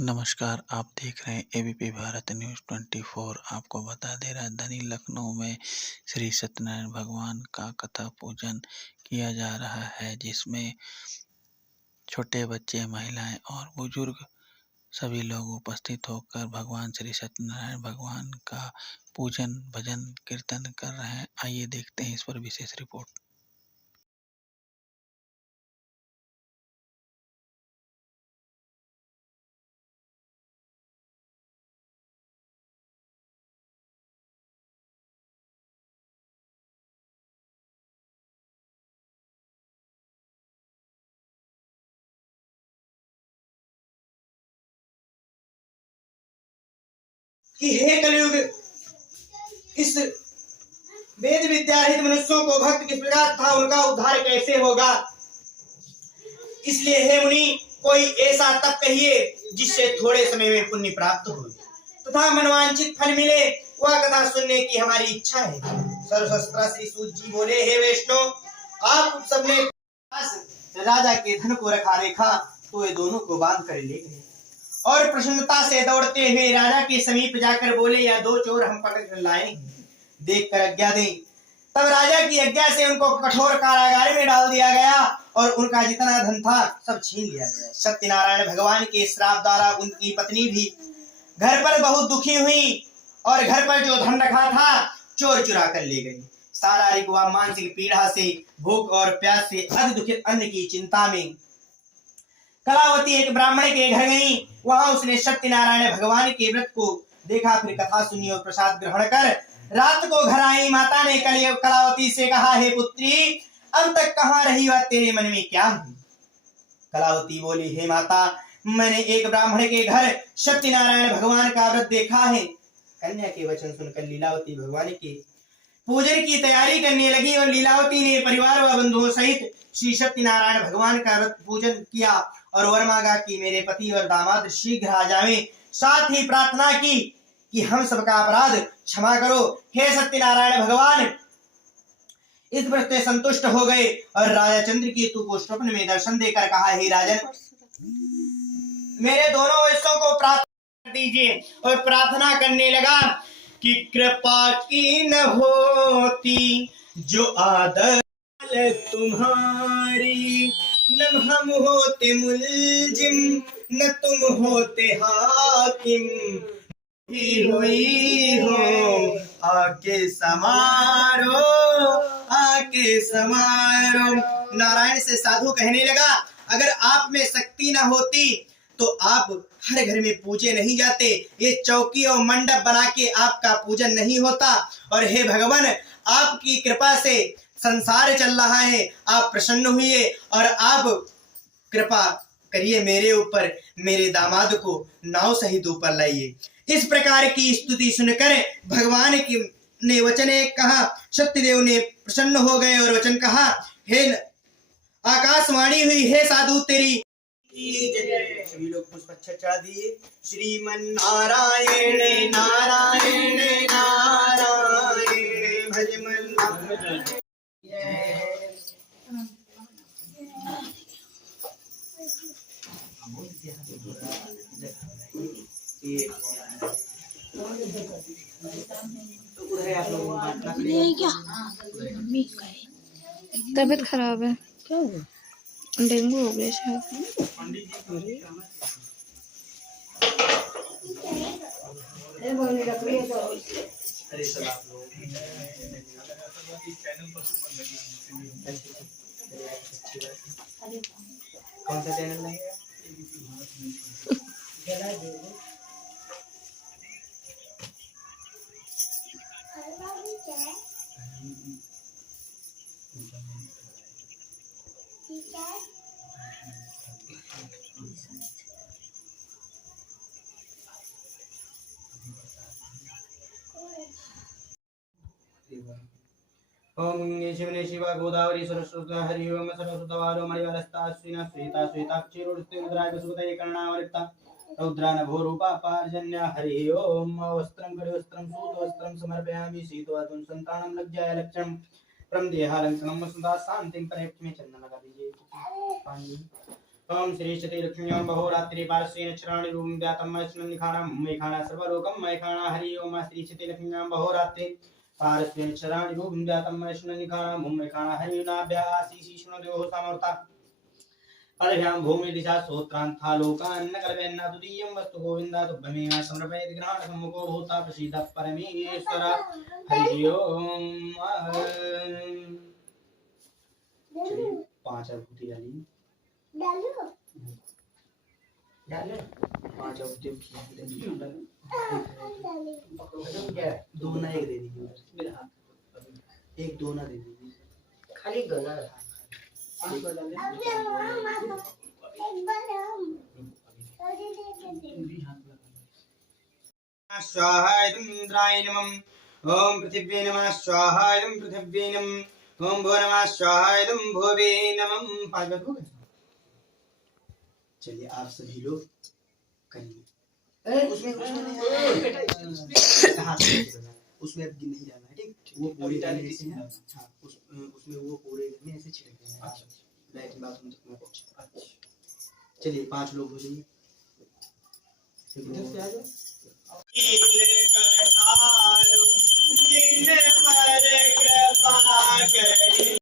नमस्कार, आप देख रहे हैं एबीपी भारत न्यूज़ 24। आपको बता दें, राजधानी लखनऊ में श्री सत्यनारायण भगवान का कथा पूजन किया जा रहा है, जिसमें छोटे बच्चे, महिलाएं और बुजुर्ग सभी लोग उपस्थित होकर भगवान श्री सत्यनारायण भगवान का पूजन, भजन, कीर्तन कर रहे हैं। आइए देखते हैं इस पर विशेष रिपोर्ट। कि हे कलयुग, इस वेद विद्यारहित मनुष्यों को भक्त किस प्रकार था, उनका उद्धार कैसे होगा। इसलिए हे मुनि, कोई ऐसा तप कहिए जिससे थोड़े समय में पुण्य प्राप्त हो तथा मनवांछित फल मिले। वह कथा सुनने की हमारी इच्छा है। सर्वशास्त्र श्री सूत जी बोले, हे वैष्णव, आप सबने राजा के धन को रखा रेखा, तो ये दोनों को बांध कर ले गए और प्रसन्नता से दौड़ते हुए राजा के समीप जाकर बोले, या दो चोर हम पकड़ कर लाए, देख कर आज्ञा दें। तब राजा की आज्ञा से उनको कठोर कारागार में डाल दिया गया और उनका जितना धन था सब छीन लिया गया। सत्यनारायण भगवान के श्राप द्वारा उनकी पत्नी भी घर पर बहुत दुखी हुई और घर पर जो धन रखा था चोर चुरा कर ले गई। शारीरिक व मानसिक पीड़ा से, भूख और प्यास से अति दुखित अन्न की चिंता में कलावती एक ब्राह्मण के घर गई। वहां उसने सत्यनारायण भगवान के व्रत को देखा, फिर कथा सुनी और प्रसाद ग्रहण कर रात को घर आई। माता ने कलावती से कहा, हे पुत्री, अब तक कहाँ रही, वह तेरे मन में क्या है। कलावती बोली, हे माता, मैंने एक ब्राह्मण के घर सत्यनारायण भगवान का व्रत देखा है। कन्या के वचन सुनकर लीलावती भगवान के पूजन की तैयारी करने लगी और लीलावती ने परिवार व बंधुओं सहित श्री सत्यनारायण भगवान का व्रत पूजन किया और वर मांगा कि मेरे पति और दामाद शीघ्र आ जाएं। साथ ही प्रार्थना की कि हम सबका अपराध क्षमा करो। हे सत्यनारायण भगवान, इस व्रत से संतुष्ट हो गए और राजा चंद्रकेतु को स्वप्न में दर्शन देकर कहा, हे राजन, मेरे दोनों वैश्यों को प्रार्थना कर दीजिए। और प्रार्थना करने लगा कि कृपा की न होती जो आदर तुम्हारी, न हम होते मुलजिम, न तुम होते हाकिम, हुई हो आके समारो, आके समारो। नारायण से साधु कहने लगा, अगर आप में शक्ति न होती तो आप हर घर में पूजे नहीं जाते, ये चौकी और मंडप बना के आपका पूजन नहीं होता। और हे भगवान, आपकी कृपा से संसार चल रहा है, आप प्रसन्न हुए और आप कृपा करिए मेरे ऊपर, मेरे दामाद को नाव सहित ऊपर लाइए। इस प्रकार की स्तुति सुनकर भगवान की ने वचन कहा। सत्यदेव ने प्रसन्न हो गए और वचन कहा, हे आकाशवाणी हुई, हे साधु तेरी सभी लोग पुष्प चढ़ा दिए। श्रीमन नारायण नारायण नारायण भजमन। तबीयत खराब है, क्या हुआ? डेंगू हो गया शायद। कौन सा चैनल है? ओम शिवने शिवा गोदावरी सरस्वती हरि ओम सरस्वतवारो मणिवरस्ता श्रीना श्वेता श्वेताक्षी रुद्रते मुद्राय वसुदय कर्णावलिता रौद्रान भूरूपा पार्जन्य हरि ओम। वस्त्रं गणे वस्त्रं सूत वस्त्रं समर्पयामि शीतवातुं संतानं लज्जाय लक्षणं परम देहालंकरणं वसुधा शांतिं परिप्तमे चंदन लगा दीजिए पानी। ओम श्री शते लक्ष्म्यां बहुरात्रि पार्श्वेन चरणानि रूपं व्यातं स्मन्निखाणां मैखाणा सर्वलोकं मैखाणा हरि ओम श्री शते लक्ष्म्यां बहुरात्रि पार्श्वेन चरणानि रूपं व्यातं स्मन्निखाणां मैखाणा हरि नाभ्या आशीषि शुणदेवो समर्था अदभ्यां भूमि दिशा सोत्रांथा लोकान् कल्पयन्ना तुदीयं वस्तु गोविन्दा तुभ्यमेव समर्पयति ग्रहण सम्मुखो भूता प्रसीद परमेश्वर हरि ओम। चलिए 5 आहुति डालिए डालो 5 आहुति दो ना एक दे दीजिए एक दो ना दे दीजिए खाली दो ना स्वाहा इंद्राय नमः ओम पृथिव्यै नमः स्वाहा पृथिव्यै नमः ओम भो नमः स्वाहा भुवे नमः। 5 बार हो गए। चलिए आप सभी लोग करिए। उसमें उसमें अब नहीं डालना है ठीक वो पूरे डालने से हां उसमें वो पूरे करने ऐसे छिड़क देना है। बैठ बाथरूम तक में पहुंच। चलिए 5 लोग हो जाइए इधर से आ जाओ। जिन पर कृपा करी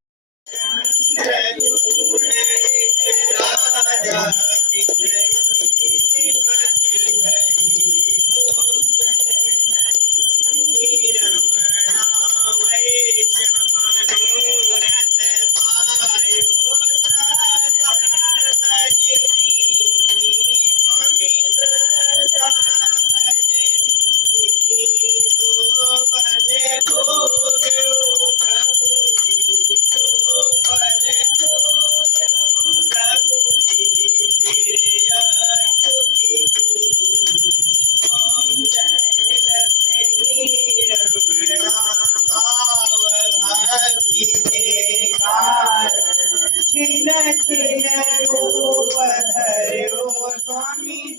छिन छिन रूप धर्यो स्वामी